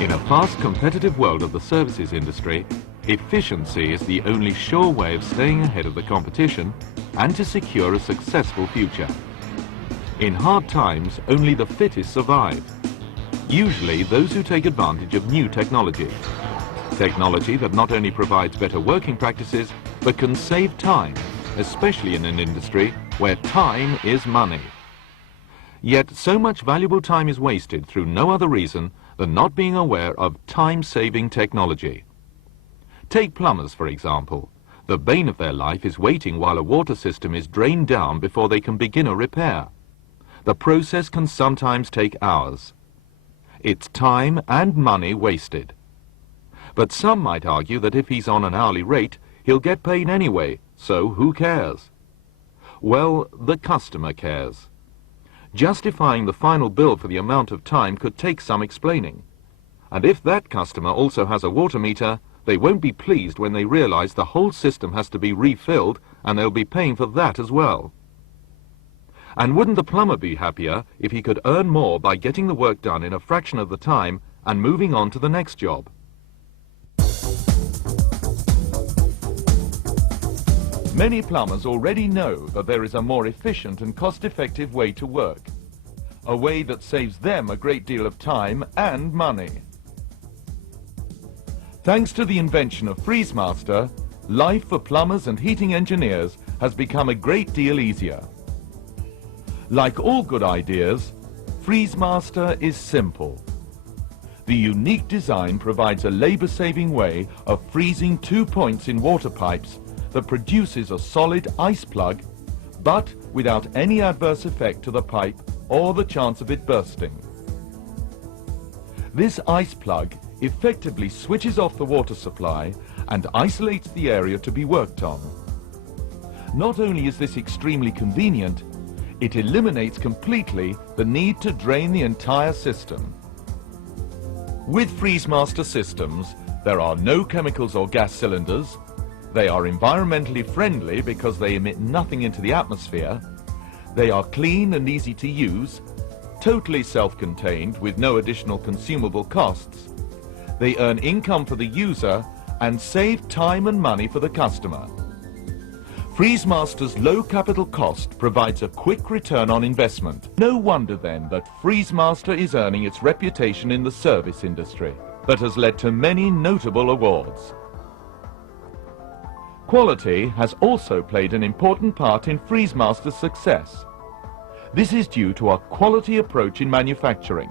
In a fast, competitive world of the services industry, efficiency is the only sure way of staying ahead of the competition and to secure a successful future. In hard times, only the fittest survive. Usually those who take advantage of new technology. Technology that not only provides better working practices, but can save time, especially in an industry where time is money. Yet so much valuable time is wasted through no other reason than not being aware of time-saving technology. Take plumbers, for example. The bane of their life is waiting while a water system is drained down before they can begin a repair. The process can sometimes take hours. It's time and money wasted. But some might argue that if he's on an hourly rate, he'll get paid anyway, so who cares? Well, the customer cares. Justifying the final bill for the amount of time could take some explaining. And if that customer also has a water meter, they won't be pleased when they realize the whole system has to be refilled and they'll be paying for that as well. And wouldn't the plumber be happier if he could earn more by getting the work done in a fraction of the time and moving on to the next job? Many plumbers already know that there is a more efficient and cost-effective way to work. A way that saves them a great deal of time and money. Thanks to the invention of Freezemaster, life for plumbers and heating engineers has become a great deal easier. Like all good ideas, Freezemaster is simple. The unique design provides a labor-saving way of freezing 2 points in water pipes that produces a solid ice plug, but without any adverse effect to the pipe or the chance of it bursting. This ice plug effectively switches off the water supply and isolates the area to be worked on. Not only is this extremely convenient, it eliminates completely the need to drain the entire system. With Freezemaster systems, there are no chemicals or gas cylinders. They are environmentally friendly because they emit nothing into the atmosphere. They are clean and easy to use, totally self-contained with no additional consumable costs. They earn income for the user and save time and money for the customer. Freezemaster's low capital cost provides a quick return on investment. No wonder then that Freezemaster is earning its reputation in the service industry that has led to many notable awards. Quality has also played an important part in Freezemaster's success. This is due to our quality approach in manufacturing.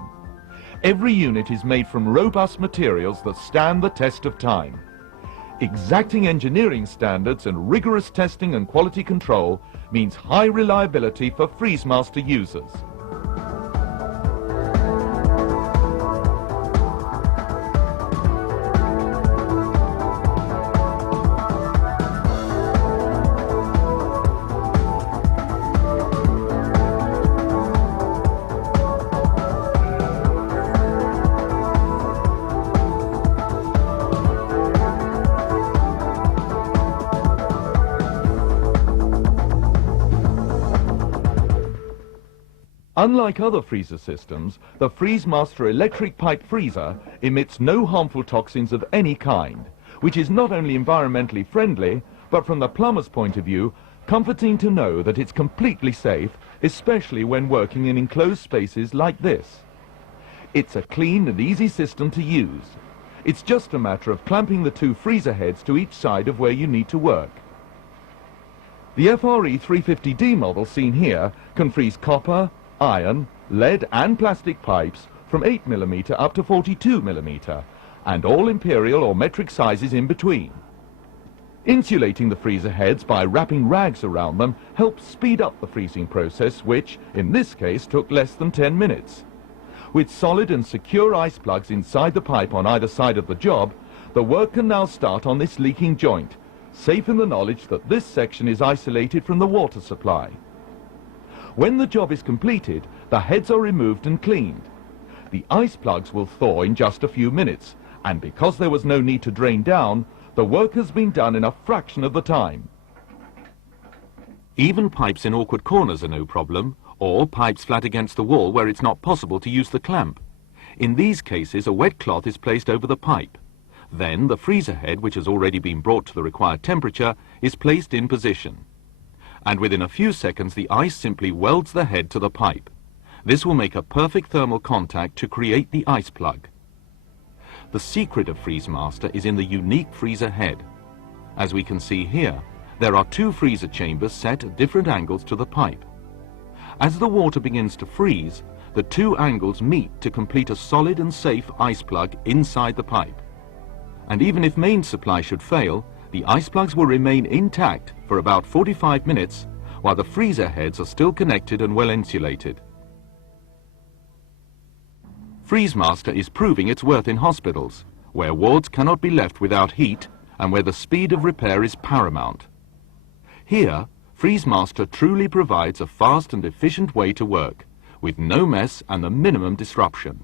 Every unit is made from robust materials that stand the test of time. Exacting engineering standards and rigorous testing and quality control means high reliability for Freezemaster users. Unlike other freezer systems, the Freezemaster electric pipe freezer emits no harmful toxins of any kind, which is not only environmentally friendly, but from the plumber's point of view, comforting to know that it's completely safe, especially when working in enclosed spaces like this. It's a clean and easy system to use. It's just a matter of clamping the two freezer heads to each side of where you need to work. The FRE 350D model seen here can freeze copper, iron, lead and plastic pipes from 8mm up to 42mm, and all imperial or metric sizes in between. Insulating the freezer heads by wrapping rags around them helps speed up the freezing process, which, in this case, took less than 10 minutes. With solid and secure ice plugs inside the pipe on either side of the job, the work can now start on this leaking joint, safe in the knowledge that this section is isolated from the water supply. When the job is completed, the heads are removed and cleaned. The ice plugs will thaw in just a few minutes, and because there was no need to drain down, the work has been done in a fraction of the time. Even pipes in awkward corners are no problem, or pipes flat against the wall where it's not possible to use the clamp. In these cases, a wet cloth is placed over the pipe. Then the freezer head, which has already been brought to the required temperature, is placed in position. And within a few seconds, the ice simply welds the head to the pipe. This will make a perfect thermal contact to create the ice plug. The secret of Freezemaster is in the unique freezer head. As we can see here, there are two freezer chambers set at different angles to the pipe. As the water begins to freeze, the two angles meet to complete a solid and safe ice plug inside the pipe. And even if main supply should fail, the ice plugs will remain intact for about 45 minutes while the freezer heads are still connected and well insulated. Freezemaster is proving its worth in hospitals, where wards cannot be left without heat and where the speed of repair is paramount. Here, Freezemaster truly provides a fast and efficient way to work, with no mess and the minimum disruption.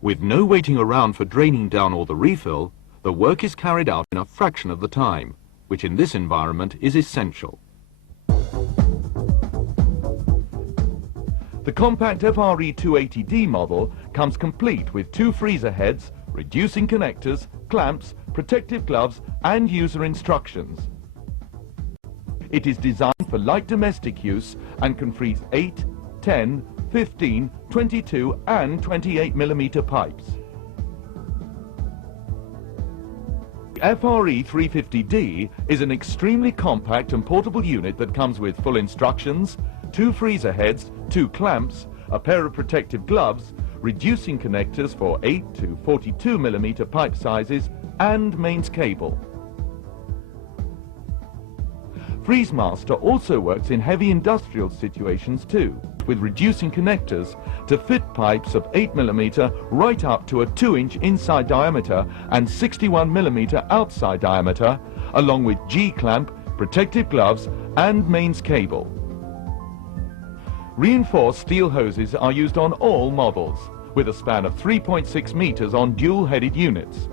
With no waiting around for draining down or the refill, the work is carried out in a fraction of the time, which in this environment is essential. The compact FRE 280D model comes complete with two freezer heads, reducing connectors, clamps, protective gloves and user instructions. It is designed for light domestic use and can freeze 8, 10, 15, 22 and 28 mm pipes. The FRE 350D is an extremely compact and portable unit that comes with full instructions, two freezer heads, two clamps, a pair of protective gloves, reducing connectors for 8 to 42 mm pipe sizes and mains cable. Freezemaster also works in heavy industrial situations too, with reducing connectors to fit pipes of 8 mm right up to a 2-inch inside diameter and 61 mm outside diameter, along with G-clamp, protective gloves and mains cable. Reinforced steel hoses are used on all models, with a span of 3.6 meters on dual-headed units.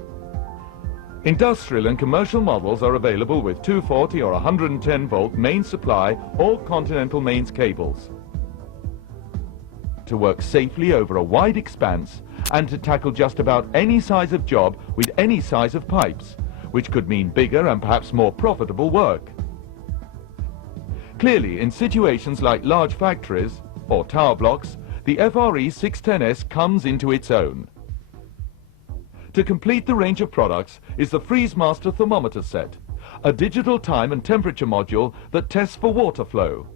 Industrial and commercial models are available with 240 or 110 volt main supply or continental mains cables. To work safely over a wide expanse and to tackle just about any size of job with any size of pipes, which could mean bigger and perhaps more profitable work. Clearly, in situations like large factories or tower blocks, the FRE 610S comes into its own. To complete the range of products is the Freezemaster thermometer set, a digital time and temperature module that tests for water flow.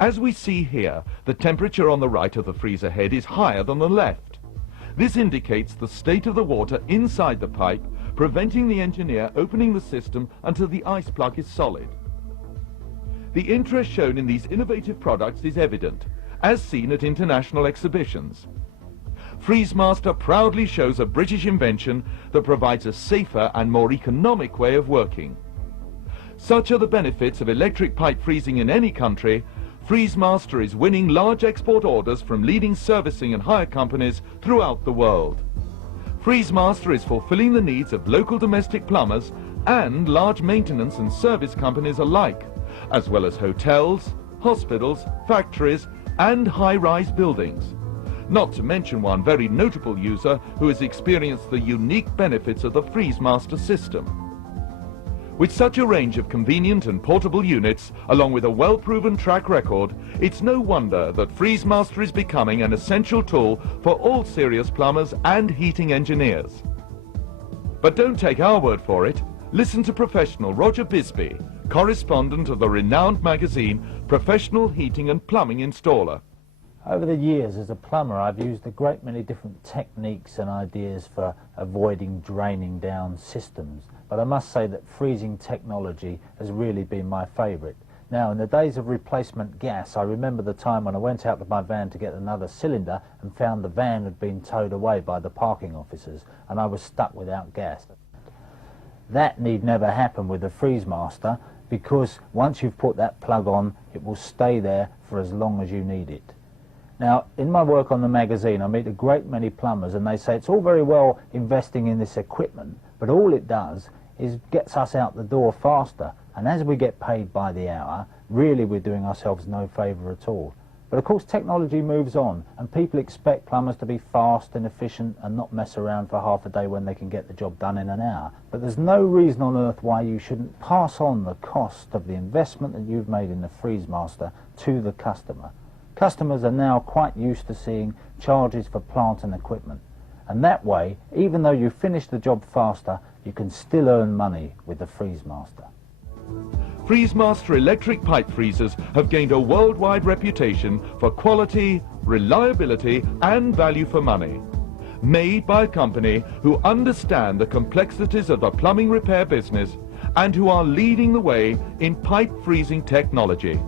As we see here, the temperature on the right of the freezer head is higher than the left. This indicates the state of the water inside the pipe, preventing the engineer opening the system until the ice plug is solid. The interest shown in these innovative products is evident, as seen at international exhibitions. Freezemaster proudly shows a British invention that provides a safer and more economic way of working. Such are the benefits of electric pipe freezing in any country. Freezemaster is winning large export orders from leading servicing and hire companies throughout the world. Freezemaster is fulfilling the needs of local domestic plumbers and large maintenance and service companies alike, as well as hotels, hospitals, factories and high-rise buildings. Not to mention one very notable user who has experienced the unique benefits of the Freezemaster system. With such a range of convenient and portable units, along with a well-proven track record, it's no wonder that Freezemaster is becoming an essential tool for all serious plumbers and heating engineers. But don't take our word for it. Listen to professional Roger Bisbee, correspondent of the renowned magazine Professional Heating and Plumbing Installer. Over the years as a plumber, I've used a great many different techniques and ideas for avoiding draining down systems, but I must say that freezing technology has really been my favourite. Now, in the days of replacement gas, I remember the time when I went out with my van to get another cylinder and found the van had been towed away by the parking officers and I was stuck without gas. That need never happen with the Freezemaster, because once you've put that plug on, it will stay there for as long as you need it. Now, in my work on the magazine, I meet a great many plumbers and they say it's all very well investing in this equipment, but all it does is gets us out the door faster, and as we get paid by the hour, really we're doing ourselves no favour at all. But of course technology moves on and people expect plumbers to be fast and efficient and not mess around for half a day when they can get the job done in an hour. But there's no reason on earth why you shouldn't pass on the cost of the investment that you've made in the Freezemaster to the customer. Customers are now quite used to seeing charges for plant and equipment. And that way, even though you finish the job faster, you can still earn money with the Freezemaster. Freezemaster electric pipe freezers have gained a worldwide reputation for quality, reliability and value for money. Made by a company who understand the complexities of the plumbing repair business and who are leading the way in pipe freezing technology.